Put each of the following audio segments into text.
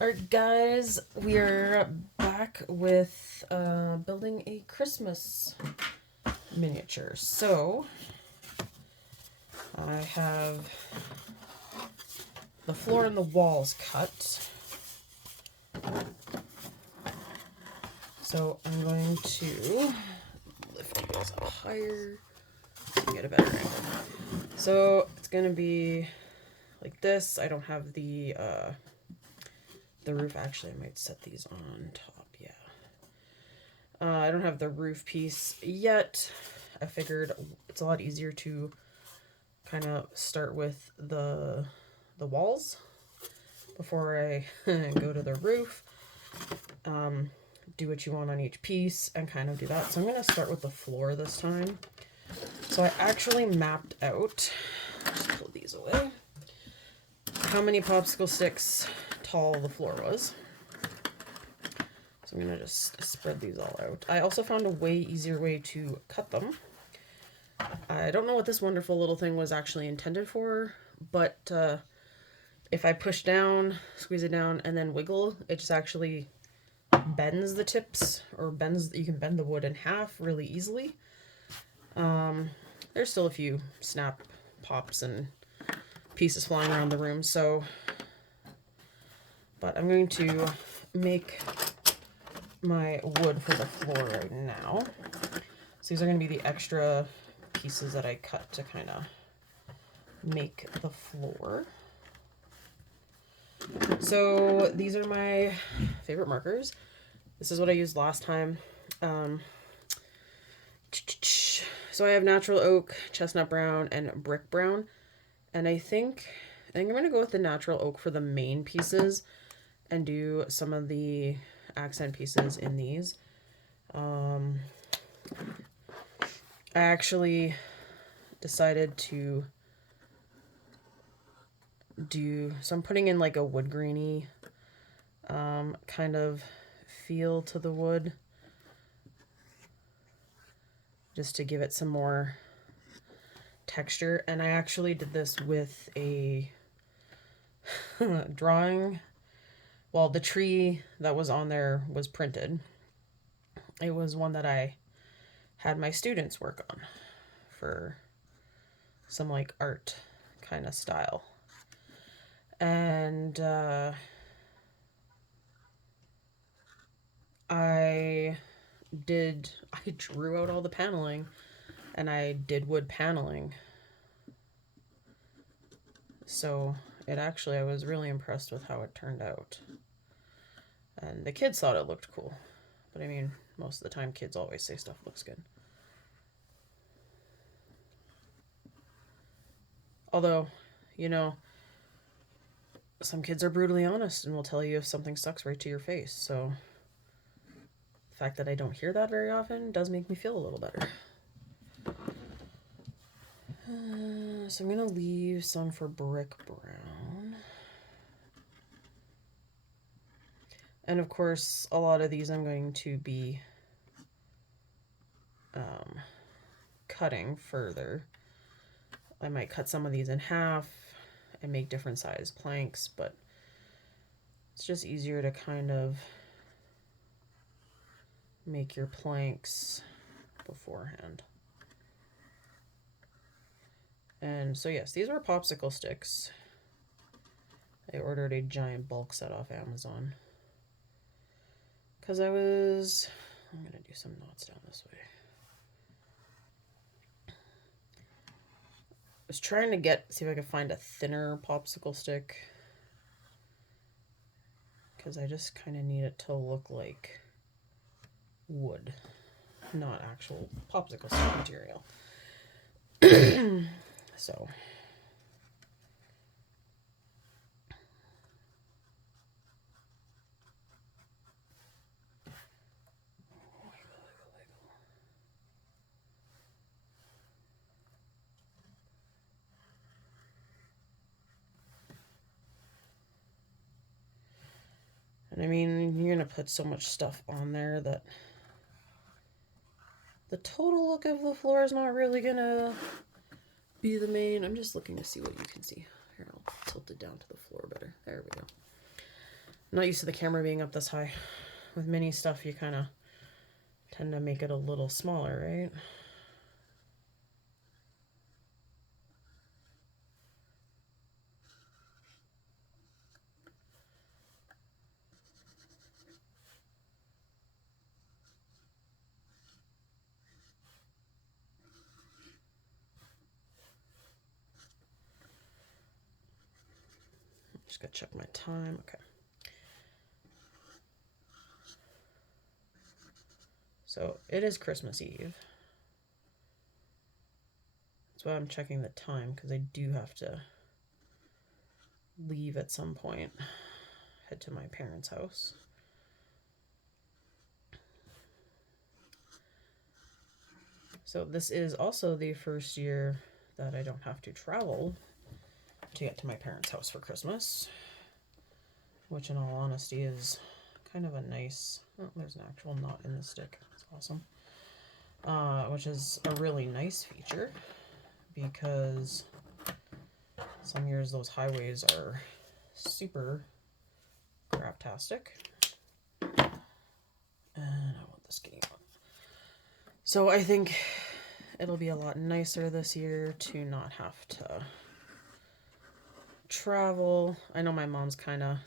Alright guys, we are back with building a Christmas miniature. So, I have the floor and the walls cut. So I'm going to lift you guys up higher to get a better angle. So it's going to be like this. I don't have the roof. Actually, I might set these on top. Yeah. I don't have the roof piece yet. I figured it's a lot easier to kind of start with the walls before I go to the roof. Do what you want on each piece and kind of do that. So I'm going to start with the floor this time. So I actually mapped out, just pull these away, how many popsicle sticks tall the floor was. So I'm going to just spread these all out. I also found a way easier way to cut them. I don't know what this wonderful little thing was actually intended for, but if I push down, squeeze it down, and then wiggle, it just actually bends the tips, or you can bend the wood in half really easily. There's still a few snap pops and pieces flying around the room, but I'm going to make my wood for the floor right now. So these are going to be the extra pieces that I cut to kind of make the floor. So these are my favorite markers. This is what I used last time. So I have natural oak, chestnut brown, and brick brown. And I think I'm going to go with the natural oak for the main pieces and do some of the accent pieces in these. I actually decided to so I'm putting in like a wood grainy kind of feel to the wood, just to give it some more texture. And I actually did this with a drawing. Well, the tree that was on there was printed. It was one that I had my students work on for some like art kind of style. And I drew out all the paneling, and I did wood paneling. So I was really impressed with how it turned out. And the kids thought it looked cool. But I mean, most of the time kids always say stuff looks good. Although, some kids are brutally honest and will tell you if something sucks right to your face. So the fact that I don't hear that very often does make me feel a little better. So I'm going to leave some for brick brown. And of course, a lot of these I'm going to be cutting further. I might cut some of these in half and make different size planks, but it's just easier to kind of make your planks beforehand. And so yes, these were popsicle sticks. I ordered a giant bulk set off Amazon because I'm gonna do some knots down this way. I was trying to see if I could find a thinner popsicle stick, because I just kind of need it to look like wood, not actual popsicle stick material. So and I mean, you're gonna put so much stuff on there that the total look of the floor is not really gonna be the main. I'm just looking to see what you can see. Here, I'll tilt it down to the floor better. There we go. I'm not used to the camera being up this high. With mini stuff, you kind of tend to make it a little smaller, right? Just gotta check my time. Okay. So it is Christmas Eve. That's why I'm checking the time, because I do have to leave at some point, head to my parents' house. So this is also the first year that I don't have to travel to get to my parents' house for Christmas, which in all honesty is kind of a nice, oh, there's an actual knot in the stick. That's awesome. Which is a really nice feature, because some years those highways are super craptastic. And I want this getting on. So I think it'll be a lot nicer this year to not have to travel. I know my mom's kind of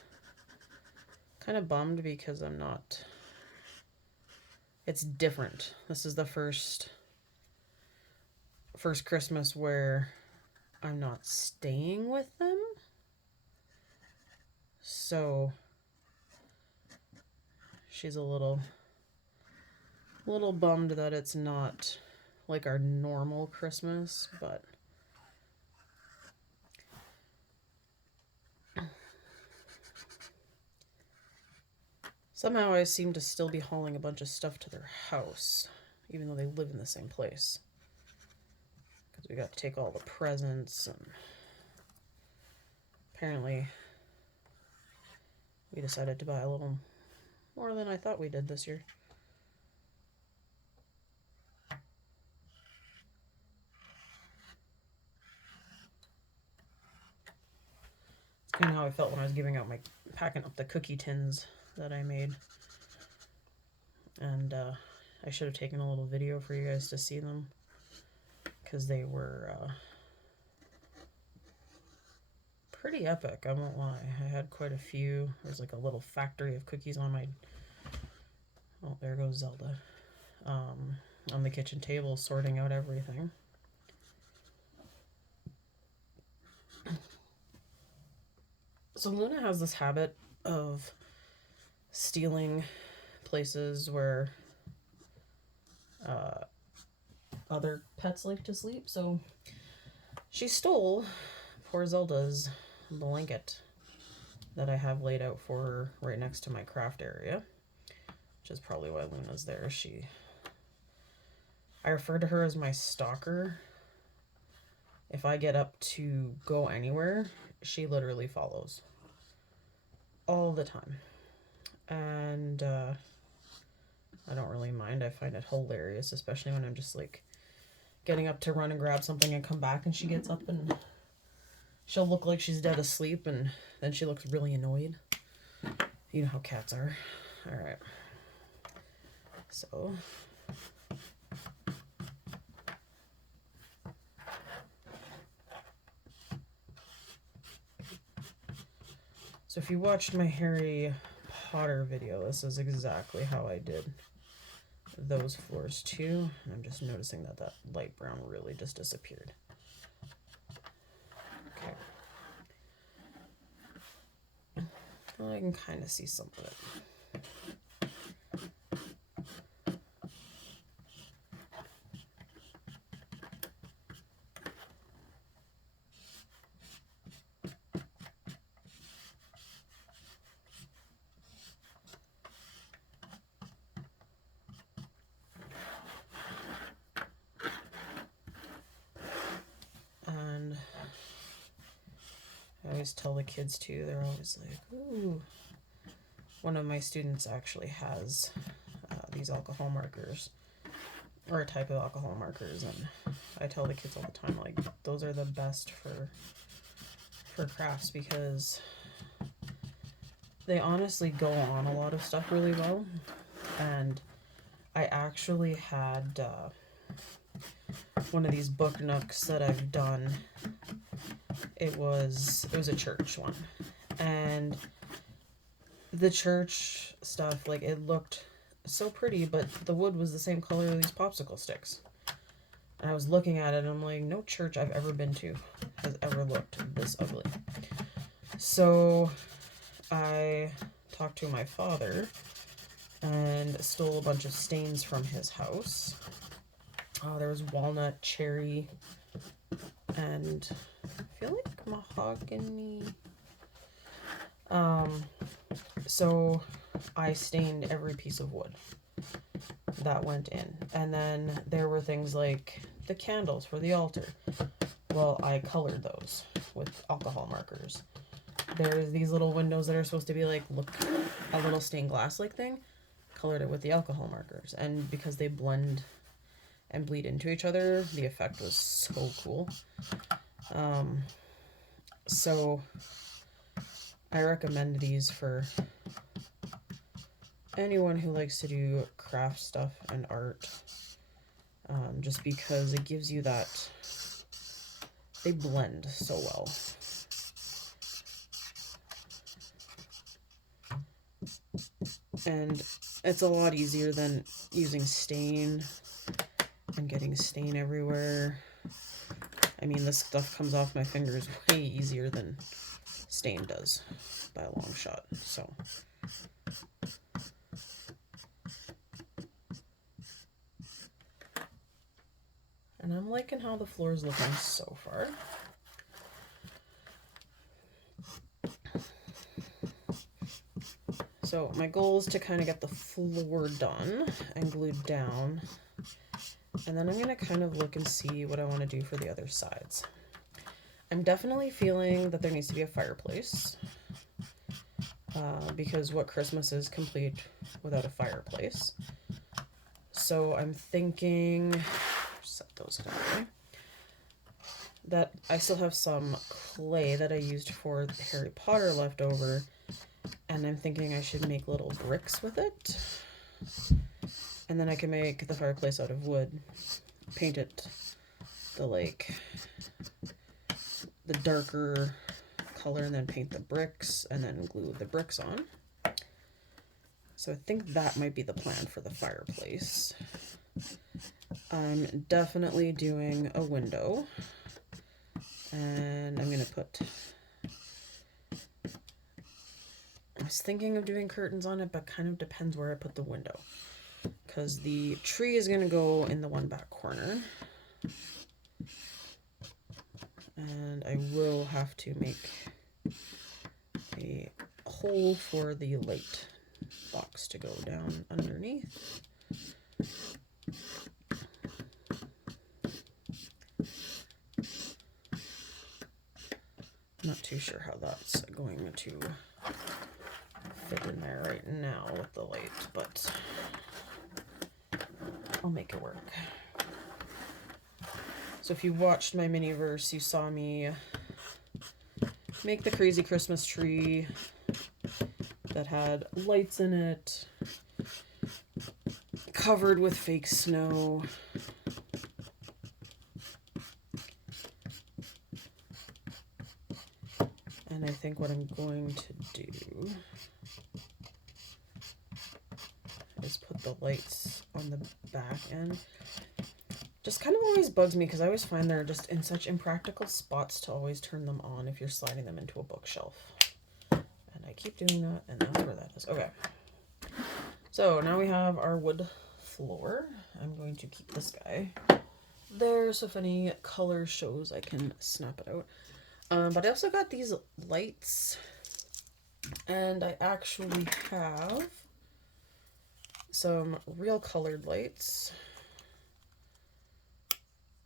bummed because I'm not. It's different. This is the first Christmas where I'm not staying with them. So she's a little bummed that it's not like our normal Christmas, but somehow I seem to still be hauling a bunch of stuff to their house, even though they live in the same place. Because we got to take all the presents, and apparently we decided to buy a little more than I thought we did this year. It's kind of how I felt when I was packing up the cookie tins that I made. And I should have taken a little video for you guys to see them, because they were pretty epic, I won't lie. I had quite a few. There's like a little factory of cookies on my, oh, there goes Zelda, on the kitchen table, sorting out everything. So Luna has this habit of stealing places where other pets like to sleep. So she stole poor Zelda's blanket that I have laid out for her right next to my craft area, which is probably why Luna's there. I refer to her as my stalker. If I get up to go anywhere, she literally follows all the time. And I don't really mind. I find it hilarious, especially when I'm just like getting up to run and grab something and come back, and she gets up and she'll look like she's dead asleep, and then she looks really annoyed. You know how cats are. All right. So if you watched my Harry Potter video, this is exactly how I did those floors too. I'm just noticing that light brown really just disappeared. Okay. Well, I can kind of see some of it. And I always tell the kids too, they're always like, ooh. One of my students actually has these alcohol markers, or a type of alcohol markers, and I tell the kids all the time, like, those are the best for crafts, because they honestly go on a lot of stuff really well. And I actually had one of these book nooks that I've done. It was a church one, and the church stuff, like, it looked so pretty, but the wood was the same color as these popsicle sticks. And I was looking at it and I'm like, no church I've ever been to has ever looked this ugly. So I talked to my father and stole a bunch of stains from his house. There was walnut, cherry, and I feel like mahogany. So I stained every piece of wood that went in. And then there were things like the candles for the altar. Well, I colored those with alcohol markers. There's these little windows that are supposed to be like, look, a little stained glass like thing. Colored it with the alcohol markers. And because they blend and bleed into each other, the effect was so cool. So I recommend these for anyone who likes to do craft stuff and art, just because it gives you that, they blend so well. And it's a lot easier than using stain and getting stain everywhere. I mean, this stuff comes off my fingers way easier than stain does by a long shot. So and I'm liking how the floor is looking so far. So my goal is to kind of get the floor done and glued down. And then I'm going to kind of look and see what I want to do for the other sides. I'm definitely feeling that there needs to be a fireplace. Because what Christmas is complete without a fireplace. So I'm thinking, set those down, that I still have some clay that I used for Harry Potter left over. And I'm thinking I should make little bricks with it. And then I can make the fireplace out of wood. Paint it the darker color, and then paint the bricks, and then glue the bricks on. So I think that might be the plan for the fireplace. I'm definitely doing a window. And I'm going to put... I was thinking of doing curtains on it, but kind of depends where I put the window. Because the tree is going to go in the one back corner. And I will have to make a hole for the light box to go down underneath. Not too sure how that's going to fit in there right now with the light, but I'll make it work. So if you watched my mini-verse, you saw me make the crazy Christmas tree that had lights in it, covered with fake snow. And I think what I'm going to do is put the lights on the back end. Just kind of always bugs me because I always find they're just in such impractical spots to always turn them on if you're sliding them into a bookshelf. And I keep doing that, and that's where that is. Okay. So now we have our wood floor. I'm going to keep this guy there, so if any color shows, I can snap it out. But I also got these lights, and I actually have some real colored lights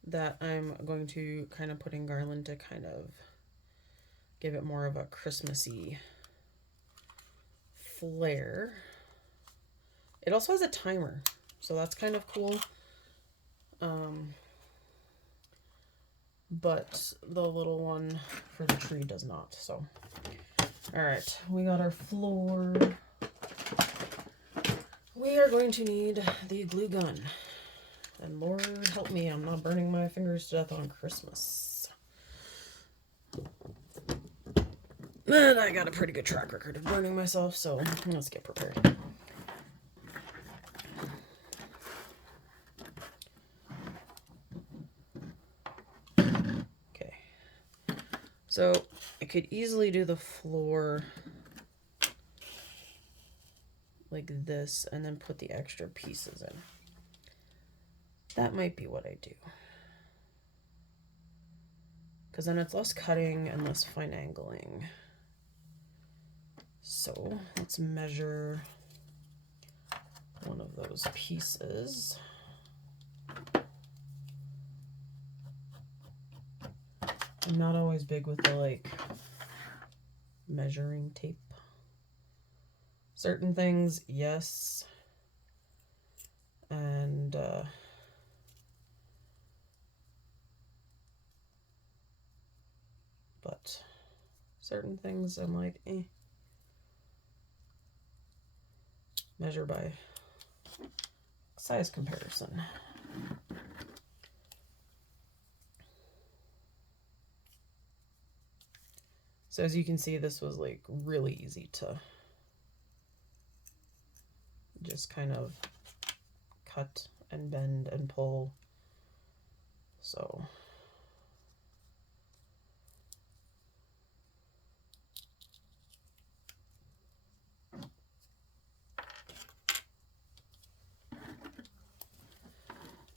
that I'm going to kind of put in garland to kind of give it more of a Christmassy flair. It also has a timer, so that's kind of cool. But the little one for the tree does not. So All right, we got our floor. We are going to need the glue gun. And Lord help me, I'm not burning my fingers to death on Christmas. And I got a pretty good track record of burning myself, so let's get prepared. Okay. So I could easily do the floor like this and then put the extra pieces in. That might be what I do. Because then it's less cutting and less fine angling. So let's measure one of those pieces. I'm not always big with the like measuring tape. Certain things, yes. And but certain things I'm like, eh. Measure by size comparison. So as you can see, this was like really easy to just kind of cut and bend and pull. So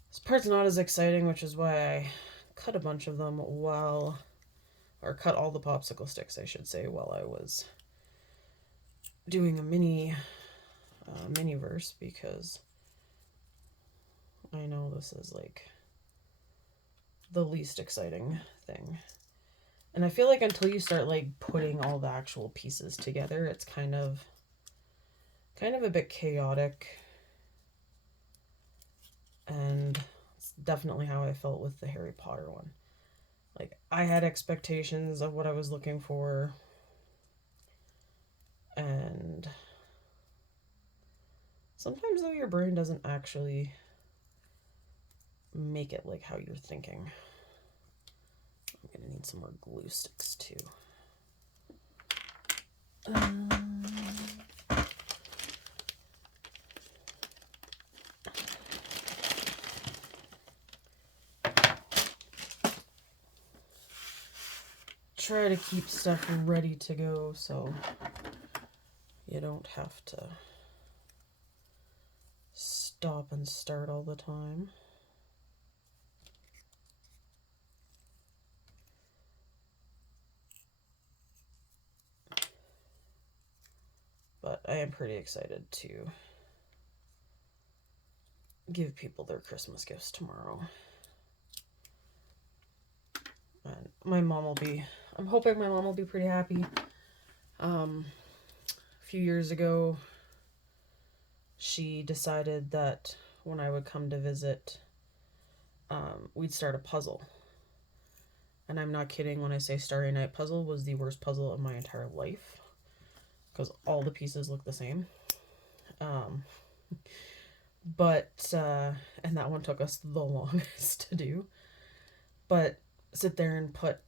this part's not as exciting, which is why I cut a bunch of them while, or cut all the popsicle sticks, I should say, while I was doing a mini verse, because I know this is like the least exciting thing. And I feel like until you start like putting all the actual pieces together, it's kind of a bit chaotic. And it's definitely how I felt with the Harry Potter one. Like, I had expectations of what I was looking for, and sometimes though your brain doesn't actually make it like how you're thinking. I'm gonna need some more glue sticks too. Try to keep stuff ready to go so you don't have to stop and start all the time. But I am pretty excited to give people their Christmas gifts tomorrow. And my mom will be, I'm hoping my mom will be pretty happy. A few years ago, she decided that when I would come to visit, we'd start a puzzle. And I'm not kidding when I say Starry Night Puzzle was the worst puzzle of my entire life, because all the pieces look the same. And that one took us the longest to do. But sit there and put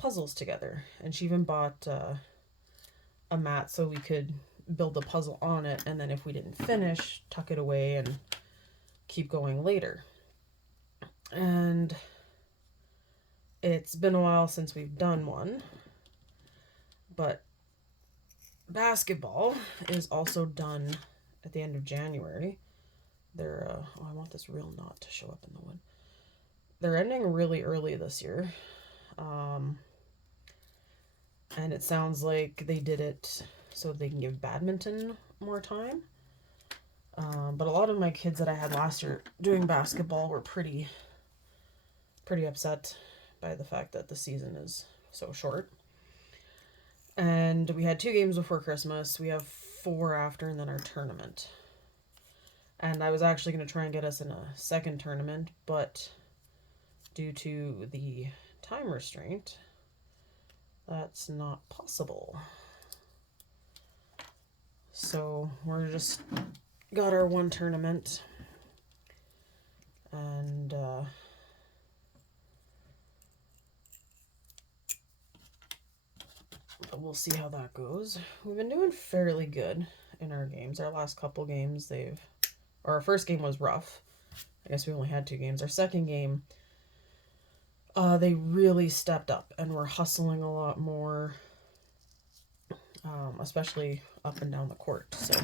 puzzles together. And she even bought a mat so we could build a puzzle on it, and then if we didn't finish, tuck it away and keep going later. And it's been a while since we've done one, but basketball is also done at the end of January. They're I want this real knot to show up in the wood. They're ending really early this year. And it sounds like they did it so they can give badminton more time. But a lot of my kids that I had last year doing basketball were pretty upset by the fact that the season is so short. And we had 2 games before Christmas. We have 4 after, and then our tournament. And I was actually going to try and get us in a second tournament, but due to the time restraint, that's not possible. So we're just got our one tournament, and but we'll see how that goes. We've been doing fairly good in our games. Our last couple games, our first game was rough. I guess we only had 2 games. Our second game, they really stepped up and were hustling a lot more, especially up and down the court. So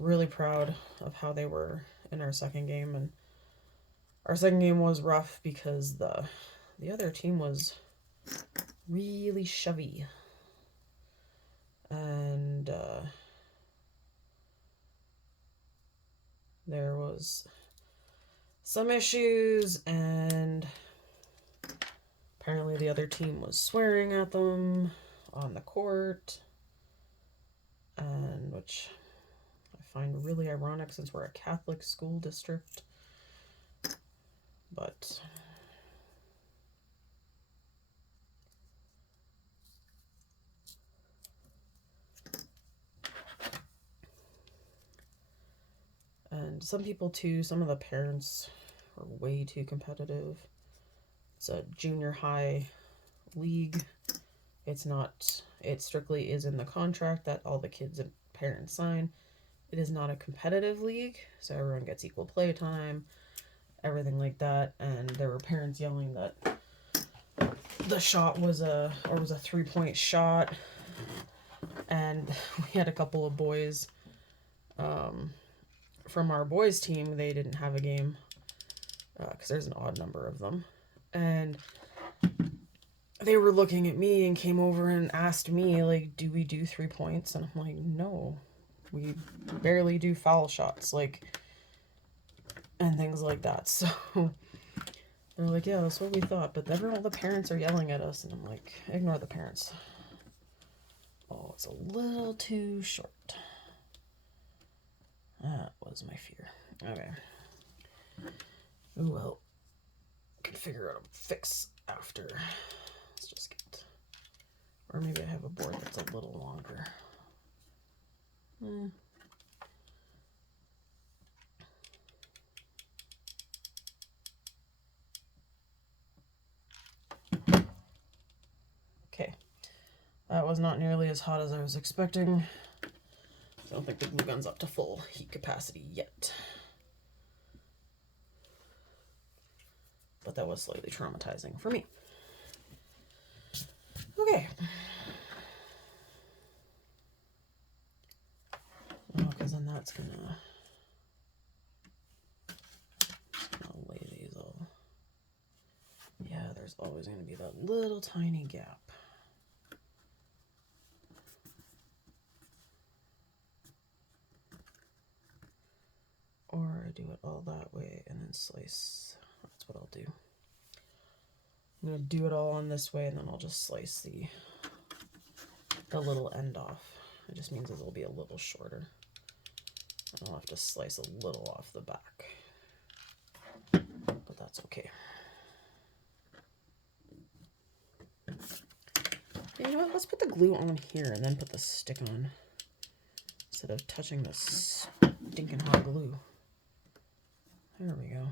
really proud of how they were in our second game. And our second game was rough because the other team was really shovey. And there was some issues, and apparently the other team was swearing at them on the court, and which I find really ironic since we're a Catholic school district. But and some people too, some of the parents are way too competitive. It's a junior high league. It's not, it strictly is in the contract that all the kids and parents sign. It is not a competitive league, so everyone gets equal play time, everything like that. And there were parents yelling that the shot was a 3-point shot, and we had a couple of boys from our boys team. They didn't have a game because there's an odd number of them, and they were looking at me and came over and asked me, like, do we do 3 points? And I'm like, no, we barely do foul shots, like, and things like that. So they're like, yeah, that's what we thought, but all the parents are yelling at us, and I'm like, ignore the parents. Oh, it's a little too short. That was my fear. Okay. Oh well. Can figure out a fix after. Let's just get, or maybe I have a board that's a little longer. Okay. That was not nearly as hot as I was expecting. I don't think the glue gun's up to full heat capacity yet. But that was slightly traumatizing for me. Okay. Oh, because then that's gonna lay these all. Yeah, there's always gonna be that little tiny gap. Or I do it all that way and then slice. That's what I'll do. I'm going to do it all on this way, and then I'll just slice the little end off. It just means it'll be a little shorter. And I'll have to slice a little off the back. But that's okay. Yeah, you know what? Let's put the glue on here and then put the stick on, instead of touching the stinking hot glue. There we go.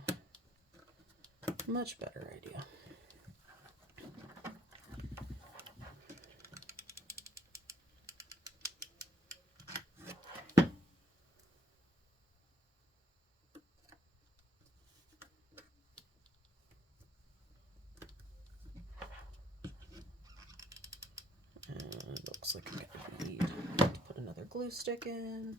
Much better idea. And it looks like I'm going to need to put another glue stick in.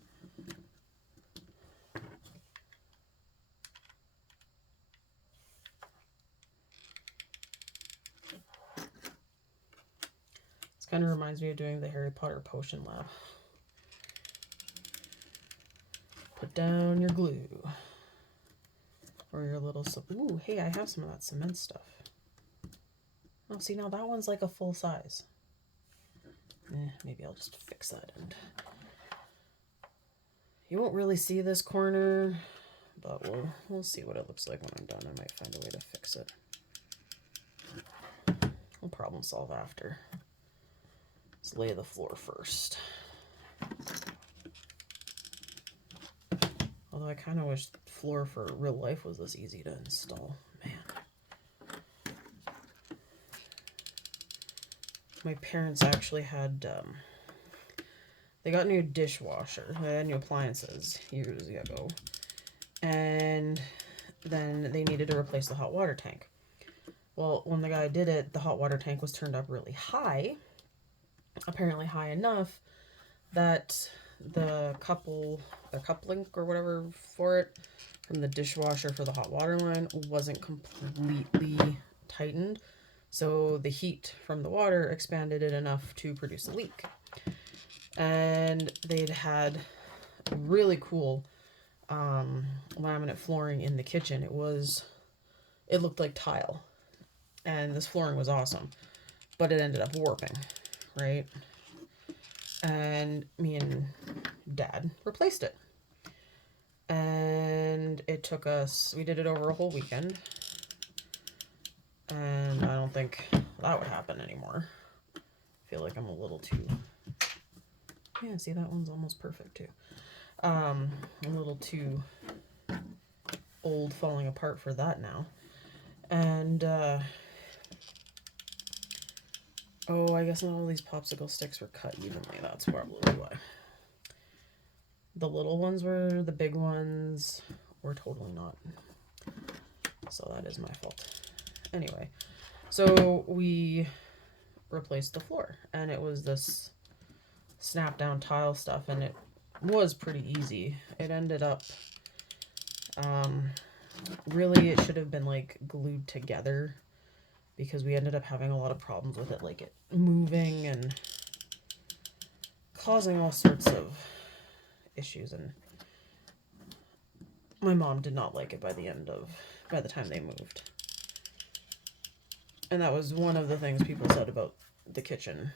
Kind of reminds me of doing the Harry Potter potion lab. Put down your glue. Or your little... Ooh, hey, I have some of that cement stuff. Oh, see, now that one's like a full size. Maybe I'll just fix that end. You won't really see this corner, but we'll see what it looks like when I'm done. I might find a way to fix it. We'll problem solve after. Let's lay the floor first. Although I kind of wish floor for real life was this easy to install. Man. My parents actually had, they got a new dishwasher. They had new appliances years ago. And then they needed to replace the hot water tank. Well, when the guy did it, the hot water tank was turned up really high. Apparently high enough that the coupling or whatever for it from the dishwasher for the hot water line wasn't completely tightened. So the heat from the water expanded it enough to produce a leak. And they'd had really cool laminate flooring in the kitchen. It looked like tile. And this flooring was awesome. But it ended up warping, right? And me and Dad replaced it. And it took us, we did it over a whole weekend. And I don't think that would happen anymore. I feel like I'm a little too, yeah, see, that one's almost perfect too. A little too old, falling apart for that now. And, oh, I guess not all these popsicle sticks were cut evenly. That's probably why. The little ones were, the big ones were totally not. So that is my fault. Anyway, so we replaced the floor, and it was this snap down tile stuff, and it was pretty easy. It ended up, really it should have been like glued together, because we ended up having a lot of problems with it, like it moving and causing all sorts of issues. And my mom did not like it by the time they moved. And that was one of the things people said about the kitchen.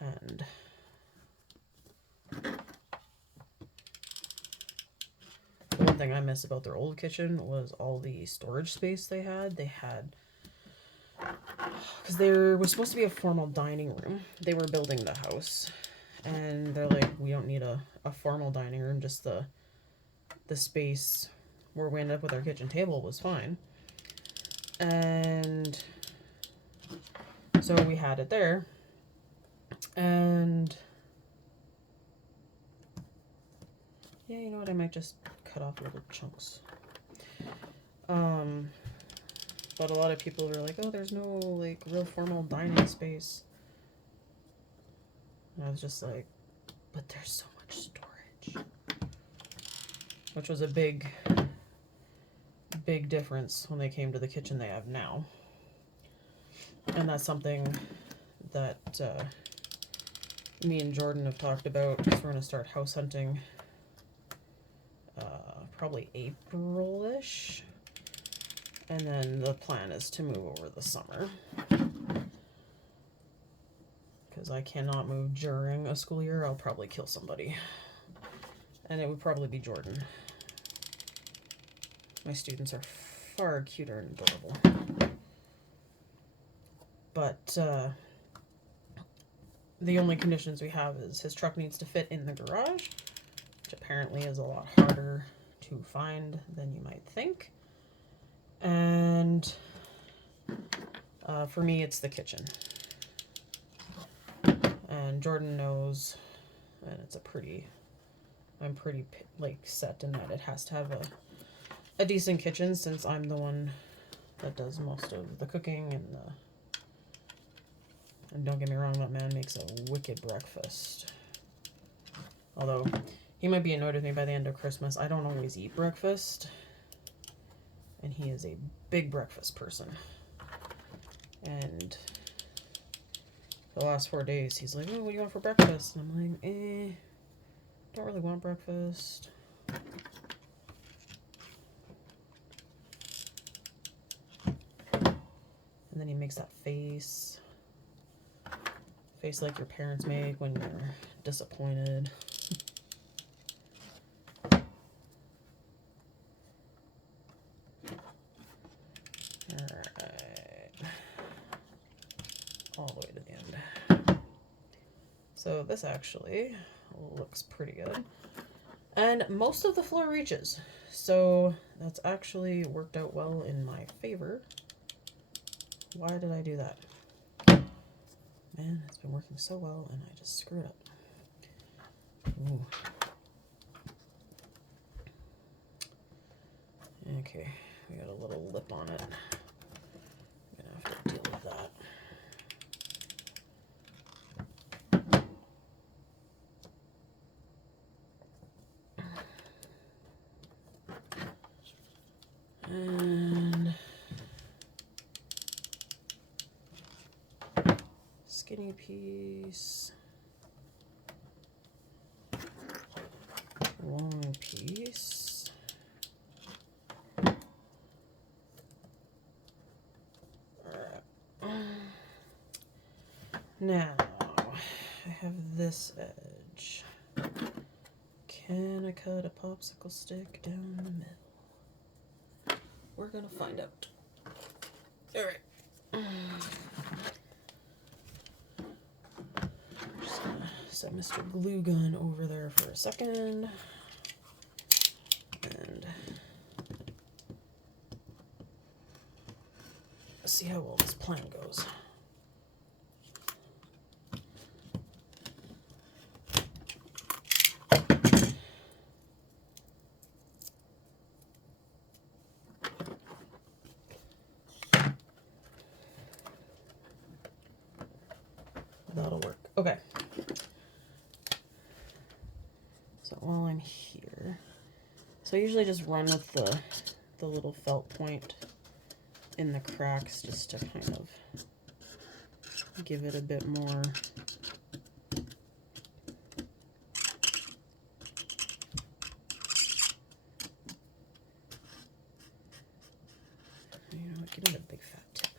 And the one thing I miss about their old kitchen was all the storage space they had. They had, because there was supposed to be a formal dining room. They were building the house, and they're like, we don't need a formal dining room, just the space where we ended up with our kitchen table was fine. And so we had it there, and yeah, you know what, I might just cut off little chunks. But a lot of people were like, oh, there's no like real formal dining space. And I was just like, but there's so much storage. Which was a big difference when they came to the kitchen they have now. And that's something that me and Jordan have talked about, because we're going to start house hunting probably April-ish. And then the plan is to move over the summer. Because I cannot move during a school year. I'll probably kill somebody. And it would probably be Jordan. My students are far cuter and adorable. But the only conditions we have is his truck needs to fit in the garage, which apparently is a lot harder to find than you might think. And for me, it's the kitchen. And Jordan knows, and I'm pretty like set in that it has to have a decent kitchen, since I'm the one that does most of the cooking and don't get me wrong, that man makes a wicked breakfast. Although he might be annoyed with me by the end of Christmas. I don't always eat breakfast, and he is a big breakfast person. And the last 4 days, he's like, oh, what do you want for breakfast? And I'm like, don't really want breakfast. And then he makes that face like your parents make when you're disappointed. Alright. All the way to the end. So this actually looks pretty good. And most of the floor reaches. So that's actually worked out well in my favor. Why did I do that? Man, it's been working so well and I just screwed up. Ooh. Okay, we got a little lip on it. I'm gonna have to deal with that. And skinny piece, long piece, now I have this edge. Can I cut a popsicle stick down the middle? We're gonna find out. All right. Just gonna set Mr. Glue Gun over there for a second. And see how well this plan goes. That'll work. Okay. So while I'm here, so I usually just run with the little felt point in the cracks just to kind of give it a bit more give it a big fat tip.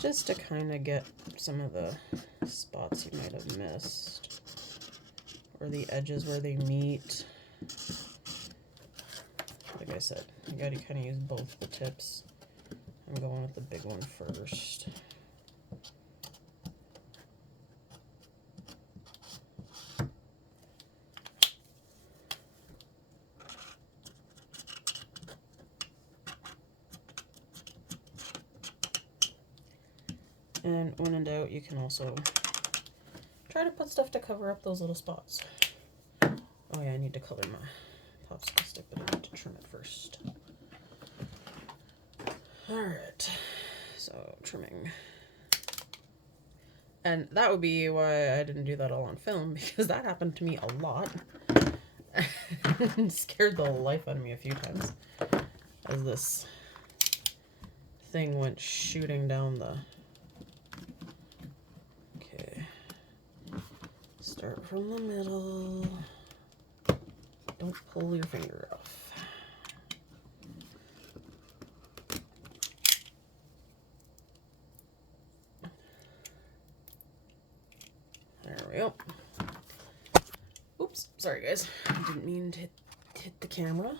Just to kind of get some of the spots you might have missed, or the edges where they meet. Like I said, you gotta kind of use both the tips. I'm going with the big one first. And when in doubt, you can also try to put stuff to cover up those little spots. Oh yeah, I need to color my popsicle stick, but I need to trim it first. Alright, so trimming. And that would be why I didn't do that all on film, because that happened to me a lot. And scared the life out of me a few times as this thing went shooting down the... Okay. Start from the middle. Don't pull your finger off. There we go. Oops, sorry guys. I didn't mean to hit the camera.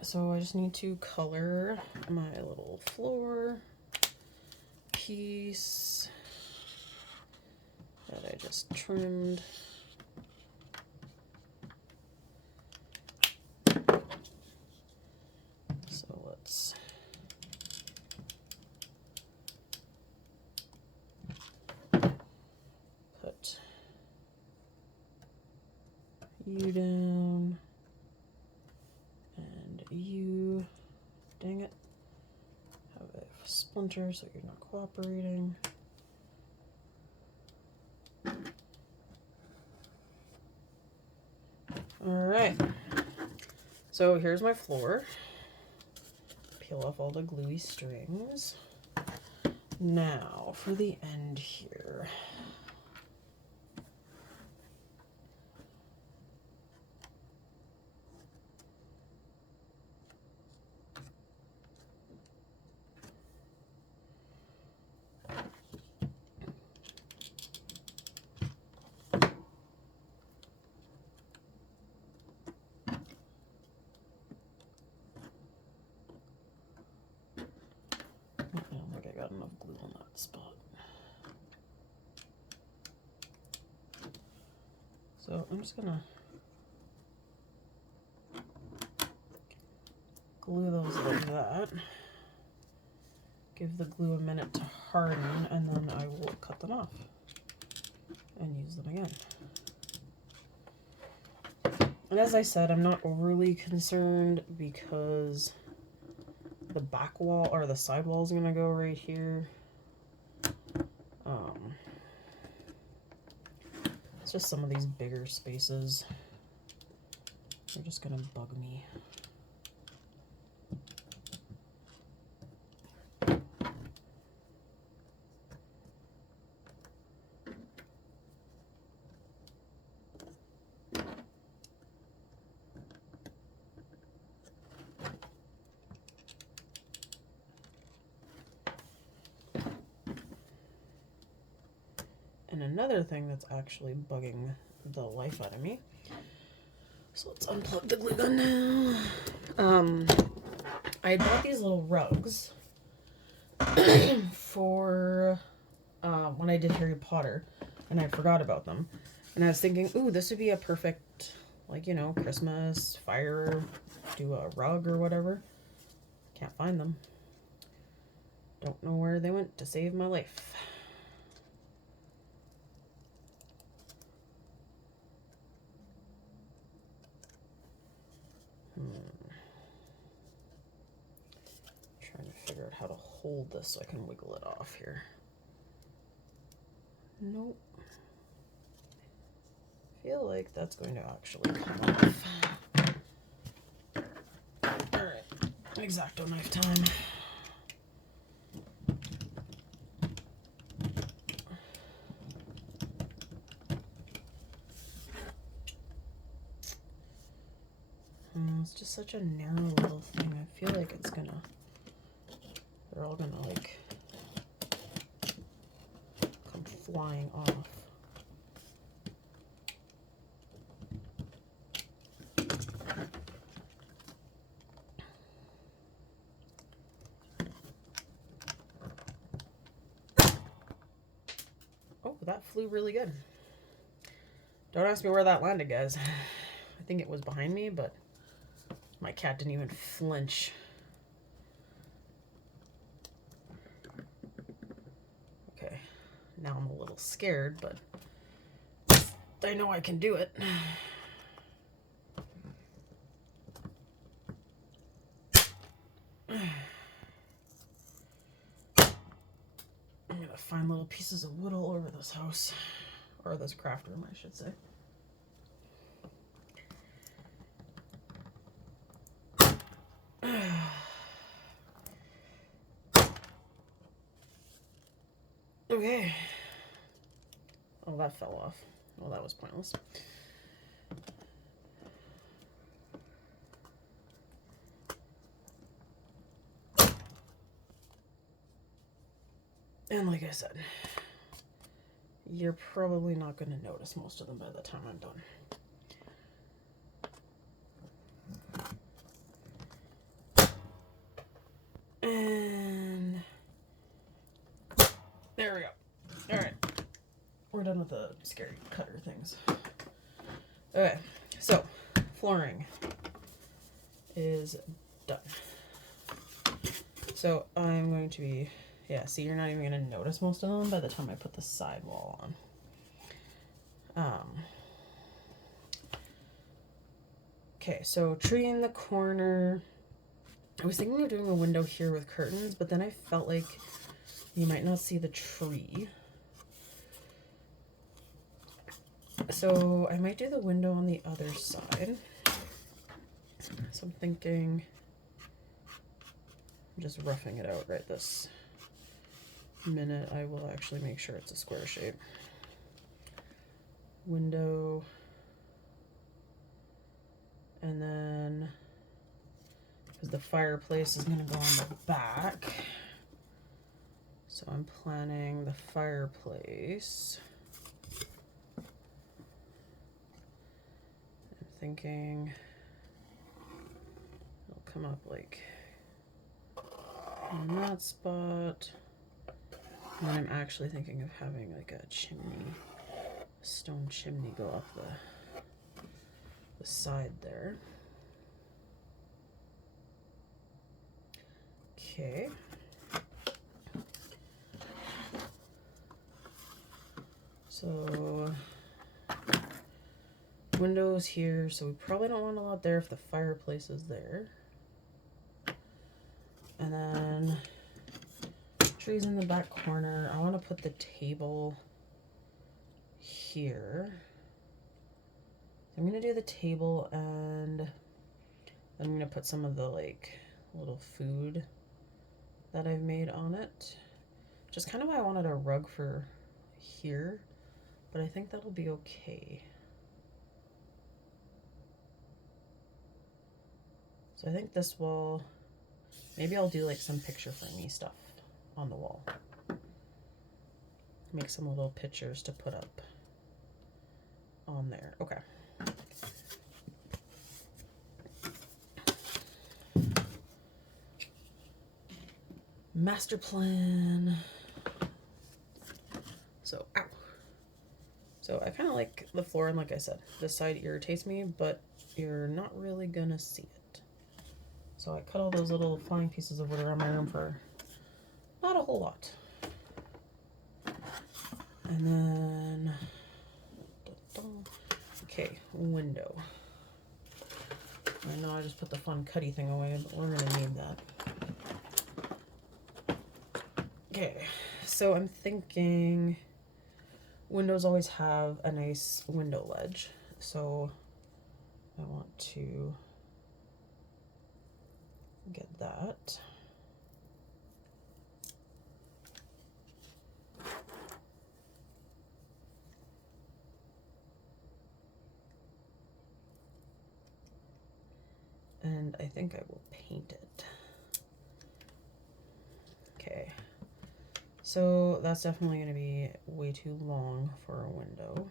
So I just need to color my little floor piece that I just trimmed. So let's put you down and you, dang it, have a splinter so you're not cooperating. Alright, so here's my floor. Peel off all the gluey strings. Now for the end here. have glue on that spot. So I'm just gonna glue those like that. Give the glue a minute to harden, and then I will cut them off and use them again. And as I said, I'm not overly concerned because the back wall or the side wall is gonna go right here. It's just some of these bigger spaces. They're just gonna bug me. And another thing that's actually bugging the life out of me. So let's unplug the glue gun now. I bought these little rugs for when I did Harry Potter, and I forgot about them. And I was thinking, ooh, this would be a perfect, like, you know, Christmas fire, do a rug or whatever. Can't find them. Don't know where they went to save my life. Trying to figure out how to hold this so I can wiggle it off here. Nope. Feel like that's going to actually come off. Alright, X-Acto knife time. It's just such a narrow little thing. I feel like it's gonna, they're all gonna like come flying off. Oh, that flew really good. Don't ask me where that landed, guys. I think it was behind me, but my cat didn't even flinch. Okay, now I'm a little scared, but I know I can do it. I'm gonna find little pieces of wood all over this house, or this craft room, I should say. Okay. Oh, that fell off. Well, that was pointless. And like I said, you're probably not going to notice most of them by the time I'm done. And there we go. All right. We're done with the scary cutter things. Okay, so flooring is done. So I'm going to be, yeah, see, you're not even going to notice most of them by the time I put the sidewall on. Okay, so tree in the corner. I was thinking of doing a window here with curtains, but then I felt like you might not see the tree. So I might do the window on the other side. So I'm thinking, I'm just roughing it out right this minute. I will actually make sure it's a square shape. Window. And then, because the fireplace is going to go on the back, so I'm planning the fireplace. I'm thinking it'll come up like in that spot, And then I'm actually thinking of having like a chimney, a stone chimney go up the side there. Okay. So windows here, so we probably don't want a lot there if the fireplace is there. And then trees in the back corner. I want to put the table here. So I'm going to do the table, and I'm going to put some of the like little food that I've made on it. Just kind of why I wanted a rug for here, but I think that'll be okay. So I think this wall, maybe I'll do like some picture framey stuff on the wall. Make some little pictures to put up on there. Okay. Master plan. So, ow. So I kind of like the floor, and like I said, this side irritates me, but you're not really gonna see it. So I cut all those little flying pieces of wood around my room for not a whole lot. And then, okay, window. I know I just put the fun cutty thing away, but we're gonna need that. Okay, so I'm thinking windows always have a nice window ledge, so I want to get that. And I think I will paint it. Okay, so that's definitely going to be way too long for a window.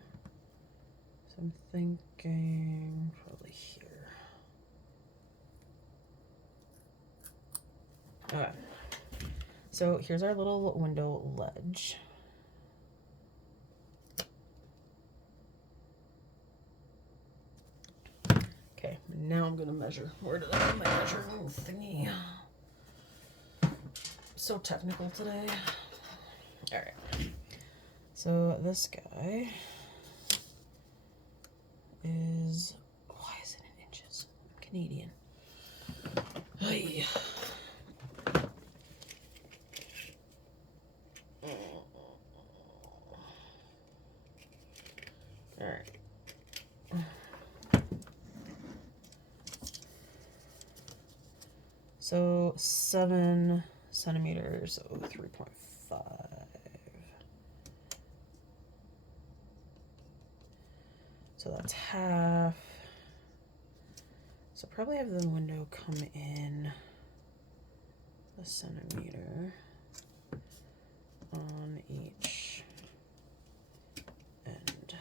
So I'm thinking probably here. Okay, so here's our little window ledge. Okay, now I'm gonna measure. Where did I have my measuring thingy? So technical today. All right. So this guy is, why is it in inches? I'm Canadian. Hey. All right. So 7 centimeters, so 3.5. So that's half. So probably have the window come in a centimeter on each end.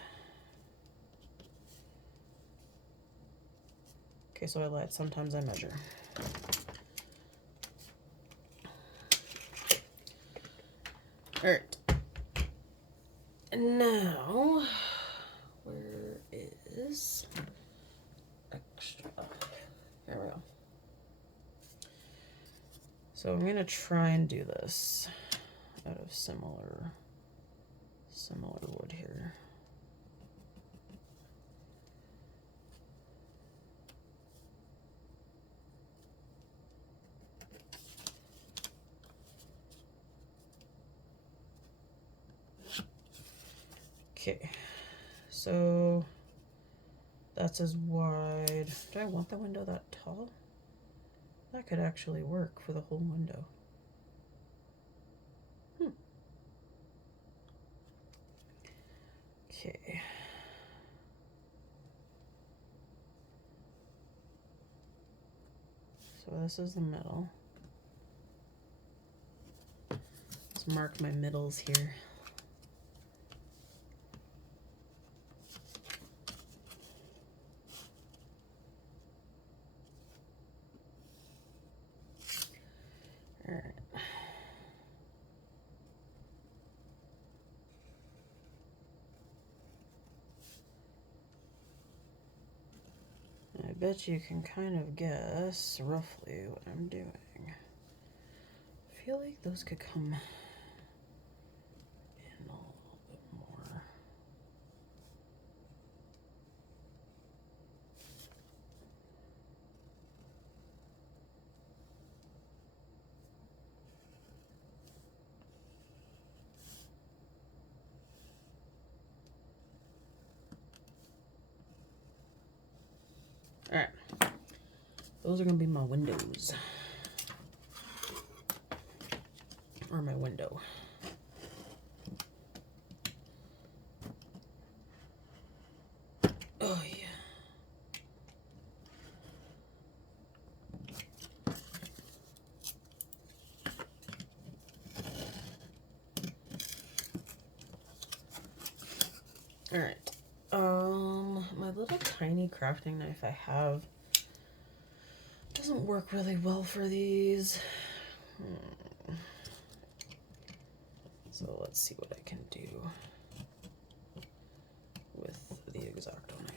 Okay, so I lied. Sometimes I measure. All right. And now, where is extra? Here we go. So I'm gonna try and do this out of similar wood here. Okay, so that's as wide. Do I want the window that tall? That could actually work for the whole window. Okay. So this is the middle. Let's mark my middles here. All right. bet you can kind of guess roughly what I'm doing. I feel like those could come in a little bit more. All right, those are gonna be my windows, or my window. Oh yeah. All right. My little tiny crafting knife I have doesn't work really well for these. So let's see what I can do with the X-Acto knife.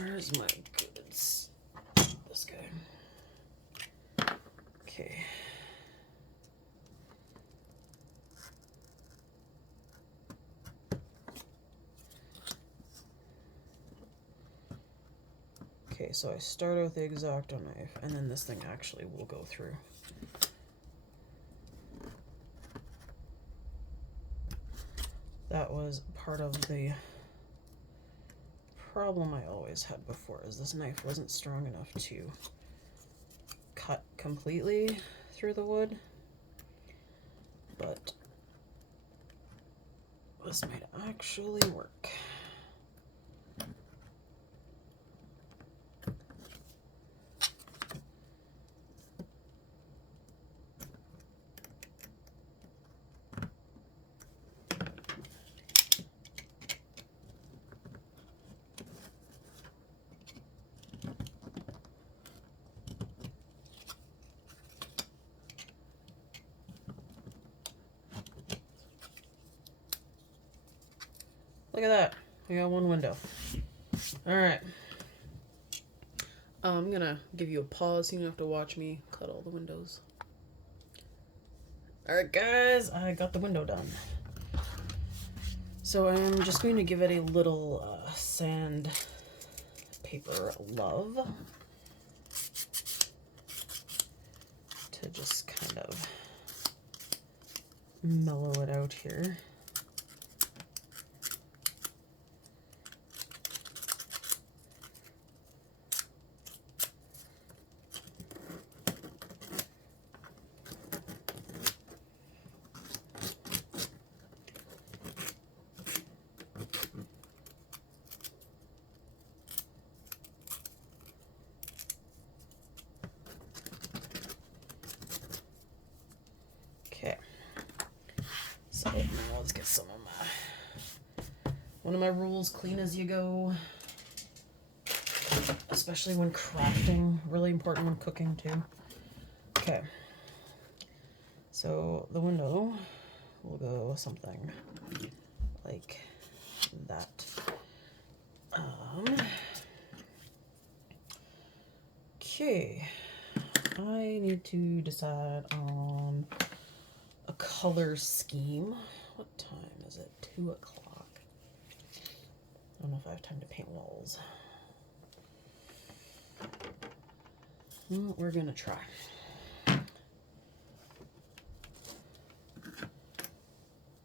Where's my goods? This guy. Okay. Okay, so I started with the X-Acto knife, and then this thing actually will go through. That was part of the problem I always had before, is this knife wasn't strong enough to cut completely through the wood, but this might actually work. Look at that. We got one window. All right. I'm gonna give you a pause so you don't have to watch me cut all the windows. All right, guys, I got the window done. So I'm just going to give it a little sand paper love to just kind of mellow it out here. Okay, so now let's get some of one of my rules, clean as you go, especially when crafting, really important when cooking too. Okay, so the window will go something like that. Okay, I need to decide on a color scheme. What time is it? 2 o'clock. I don't know if I have time to paint walls. Well, we're gonna try.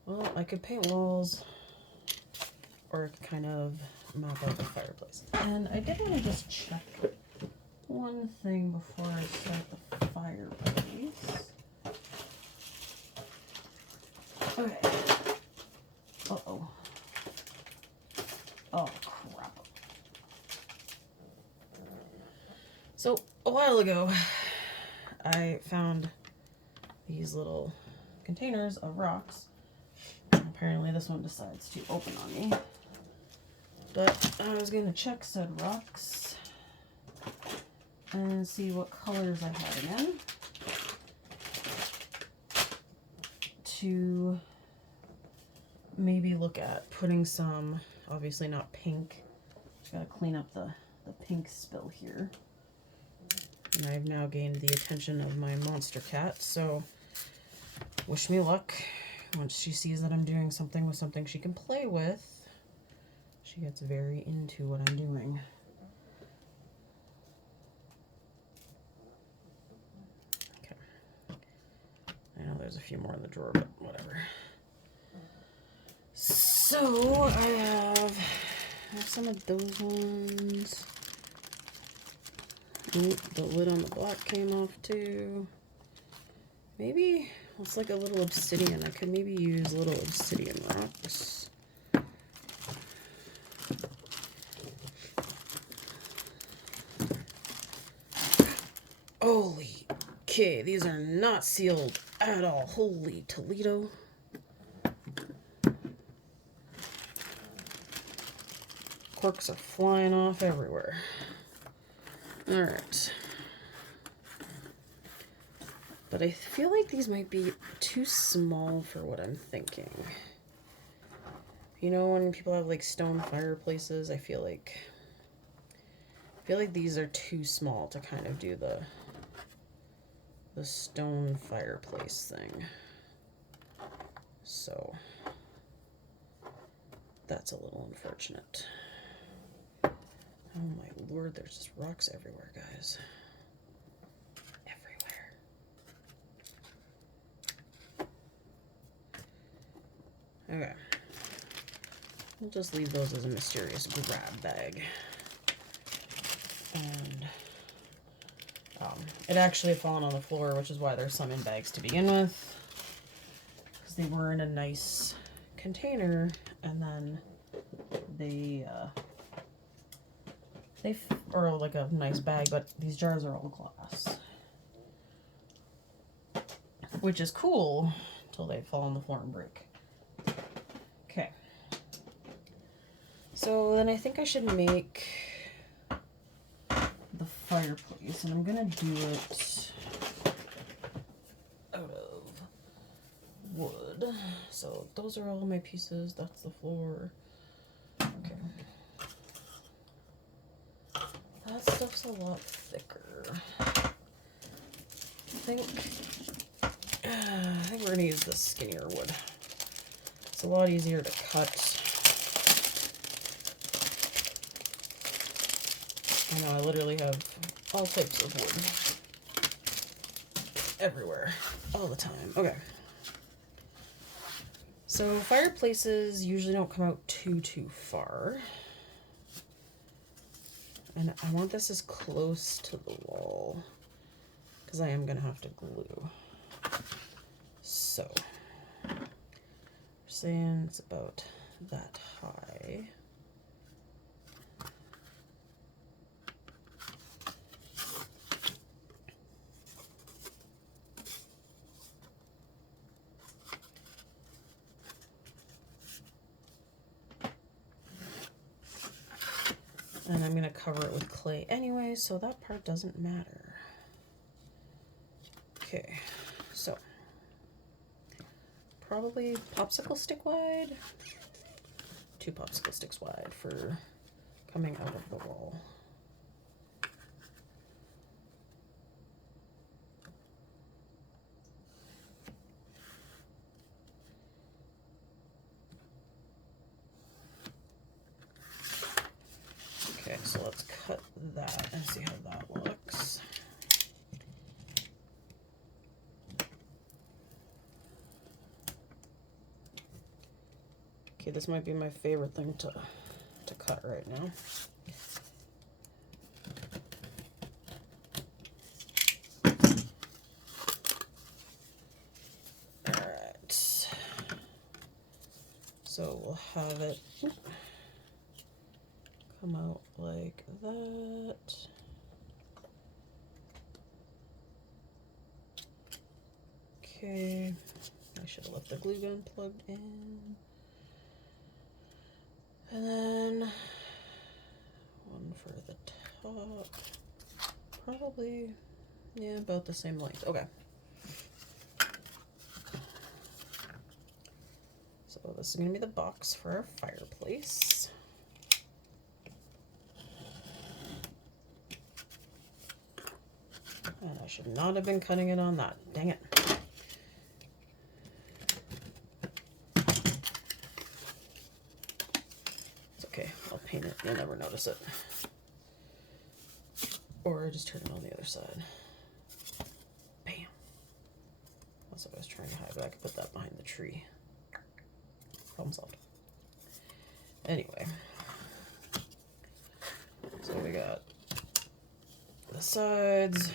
Well, I could paint walls or kind of map out the fireplace. And I did want to just check one thing before I start the fireplace. Okay. Uh-oh. Oh, crap. So a while ago, I found these little containers of rocks. Apparently this one decides to open on me. But I was going to check said rocks and see what colors I had in to maybe look at putting some, obviously not pink. Gotta clean up the pink spill here. And I've now gained the attention of my monster cat, so wish me luck. Once she sees that I'm doing something with something she can play with, she gets very into what I'm doing. Okay. I know there's a few more in the drawer, but whatever. So I have some of those ones. Ooh, the lid on the block came off too. Maybe it's like a little obsidian. I could maybe use little obsidian rocks. Holy, okay, these are not sealed at all. Holy Toledo. Corks are flying off everywhere. Alright. But I feel like these might be too small for what I'm thinking. You know, when people have like stone fireplaces, I feel like these are too small to kind of do the stone fireplace thing. So that's a little unfortunate. Oh my lord, there's just rocks everywhere, guys. Everywhere. Okay. We'll just leave those as a mysterious grab bag. And it actually had fallen on the floor, which is why there's some in bags to begin with. Because they were in a nice container, and then they or like a nice bag, but these jars are all glass. Which is cool until they fall on the floor and break. Okay. So then I think I should make the fireplace, and I'm gonna do it out of wood. So those are all my pieces. That's the floor. Okay. That stuff's a lot thicker. I think we're gonna use the skinnier wood. It's a lot easier to cut. I know I literally have all types of wood everywhere, all the time. Okay. So fireplaces usually don't come out too far. And I want this as close to the wall because I am going to have to glue. So, we're saying it's about that high. And I'm going to cover it with clay anyway, so that part doesn't matter. Okay, so probably popsicle stick wide. 2 popsicle sticks wide for coming out of the wall. Okay, so let's cut that and see how that looks. Okay, this might be my favorite thing to cut right now. Alright. So we'll have it come out like that. okay. I should have left the glue gun plugged in. And then one for the top. Probably, yeah, about the same length. Okay. So this is going to be the box for our fireplace. And I should not have been cutting it on that. Dang it. It's okay. I'll paint it. You'll never notice it. Or just turn it on the other side. Bam. That's what I was trying to hide, but I could put that behind the tree. Problem solved. Anyway. So we got the sides,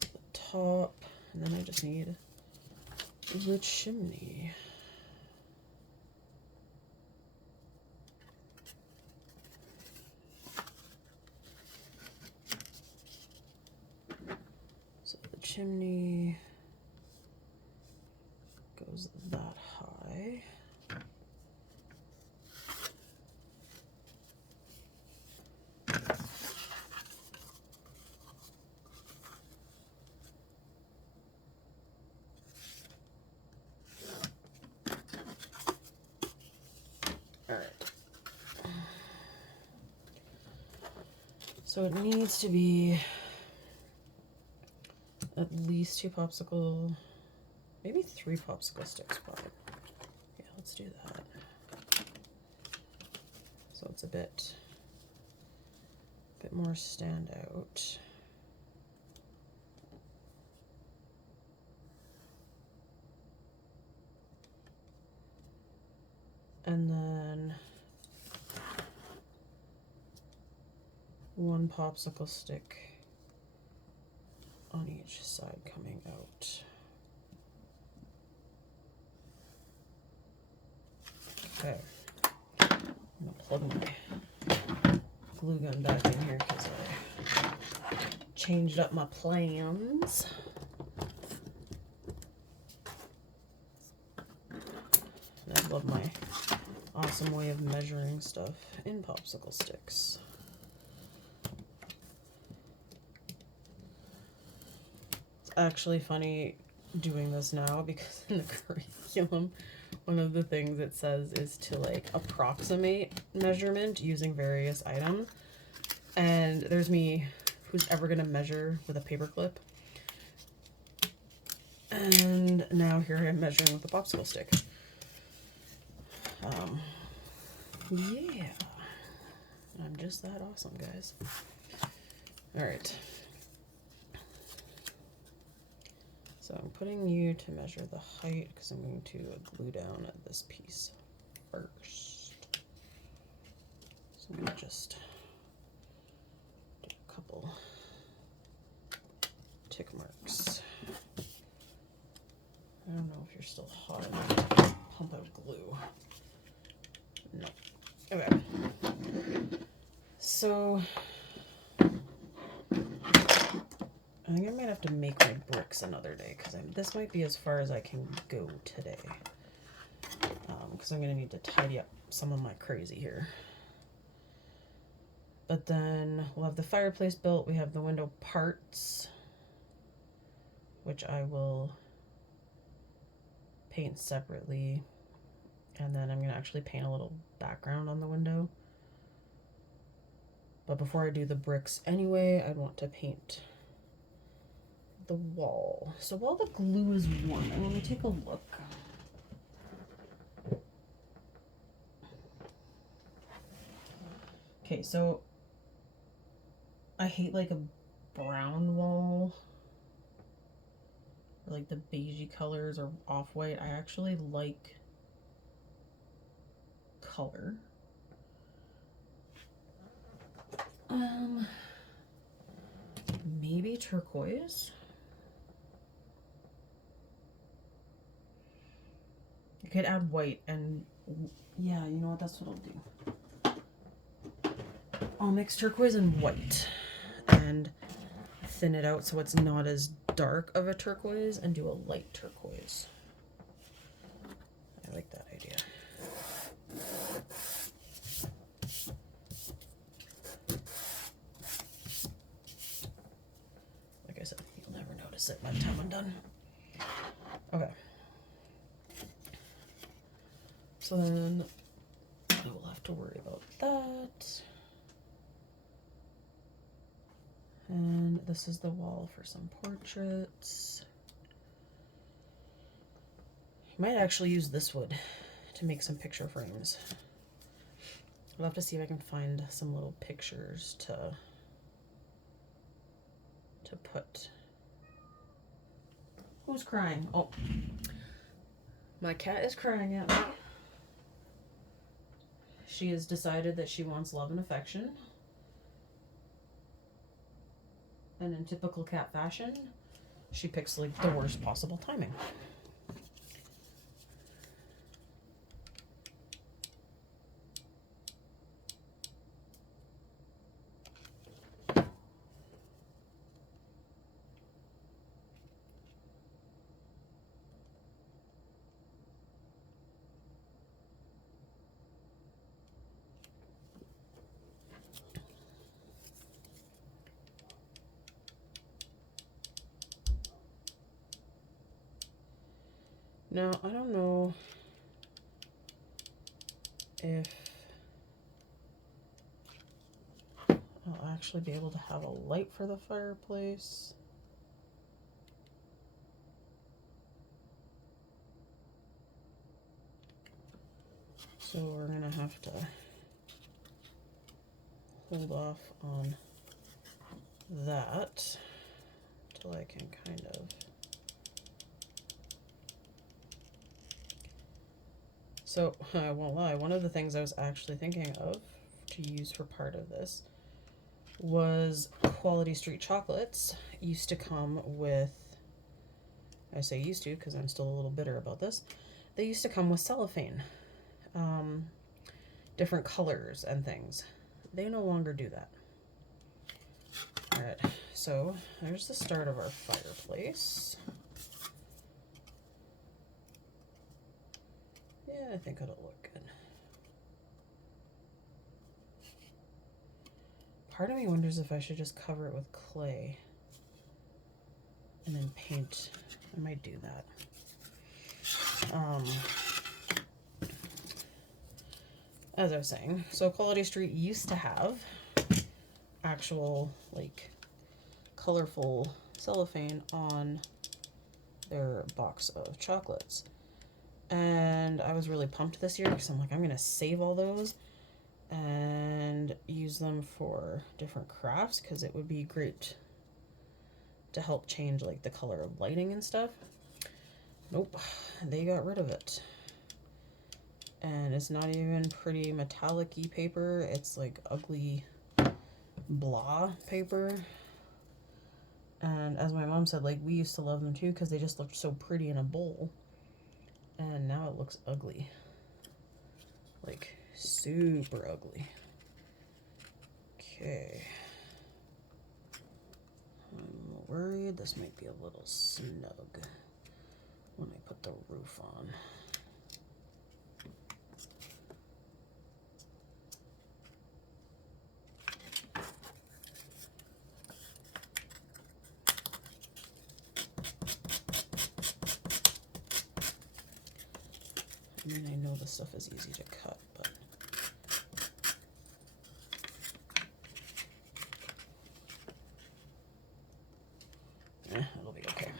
the top, and then I just need the chimney. So the chimney goes that high. So it needs to be at least 2 popsicle, maybe 3 popsicle sticks probably. Yeah, let's do that. So it's a bit more standout. And then 1 popsicle stick on each side coming out. Okay, I'm gonna plug my glue gun back in here because I changed up my plans. And I love my awesome way of measuring stuff in popsicle sticks. It's actually funny doing this now because in the curriculum, one of the things it says is to like approximate measurement using various items. And there's me, who's ever gonna measure with a paper clip. And now here I am measuring with a popsicle stick. Yeah, I'm just that awesome, guys. All right. So I'm putting you to measure the height because I'm going to glue down at this piece first. So I'm going to just do a couple tick marks. I don't know if you're still hot enough to pump out glue. No. Okay. So I think I might have to make my bricks another day because this might be as far as I can go today. Because I'm going to need to tidy up some of my crazy here. But then we'll have the fireplace built. We have the window parts, which I will paint separately. And then I'm going to actually paint a little background on the window. But before I do the bricks anyway, I'd want to paint the wall. So while the glue is warm, let me take a look. Okay, so I hate like a brown wall, or like the beigey colors or off-white. I actually like color. Maybe turquoise. I could add white and yeah, you know what, that's what I'll do. I'll mix turquoise and white and thin it out so it's not as dark of a turquoise and do a light turquoise. I like that idea. Like I said, you'll never notice it by the time I'm done. Okay. So then I will have to worry about that. And this is the wall for some portraits. I might actually use this wood to make some picture frames. I'll have to see if I can find some little pictures to put. Who's crying? Oh, my cat is crying at me. She has decided that she wants love and affection. And in typical cat fashion, she picks like the worst possible timing. Now, I don't know if I'll actually be able to have a light for the fireplace. So we're gonna have to hold off on that till I can kind of So, I won't lie, one of the things I was actually thinking of to use for part of this was Quality Street chocolates. Used to come with, I say used to because I'm still a little bitter about this, they used to come with cellophane, different colors and things. They no longer do that. Alright, so there's the start of our fireplace. Yeah, I think it'll look good. Part of me wonders if I should just cover it with clay and then paint. I might do that. As I was saying, so Quality Street used to have actual, like, colorful cellophane on their box of chocolates. And I was really pumped this year because I'm like, I'm going to save all those and use them for different crafts because it would be great to help change like the color of lighting and stuff. Nope, they got rid of it. And it's not even pretty metallic-y paper. It's like ugly blah paper. And as my mom said, like, we used to love them too because they just looked so pretty in a bowl. And now it looks ugly. Like, super ugly. Okay. I'm worried this might be a little snug when I put the roof on. I mean, I know this stuff is easy to cut, but it'll be okay.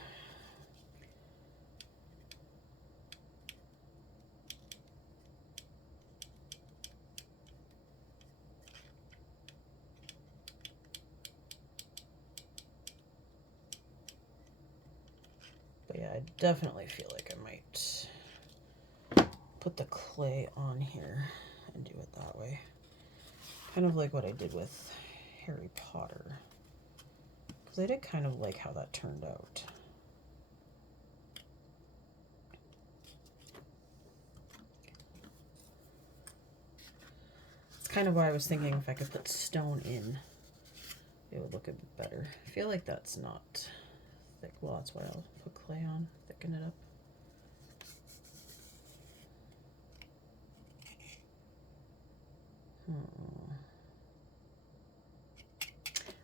But yeah, I definitely feel like I might put the clay on here and do it that way. Kind of like what I did with Harry Potter. Because I did kind of like how that turned out. It's kind of why I was thinking if I could put stone in, it would look look a bit better. I feel like that's not thick. Well, that's why I'll put clay on, thicken it up.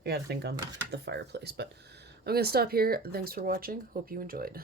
I gotta think on the fireplace, but I'm gonna stop here. Thanks for watching. Hope you enjoyed.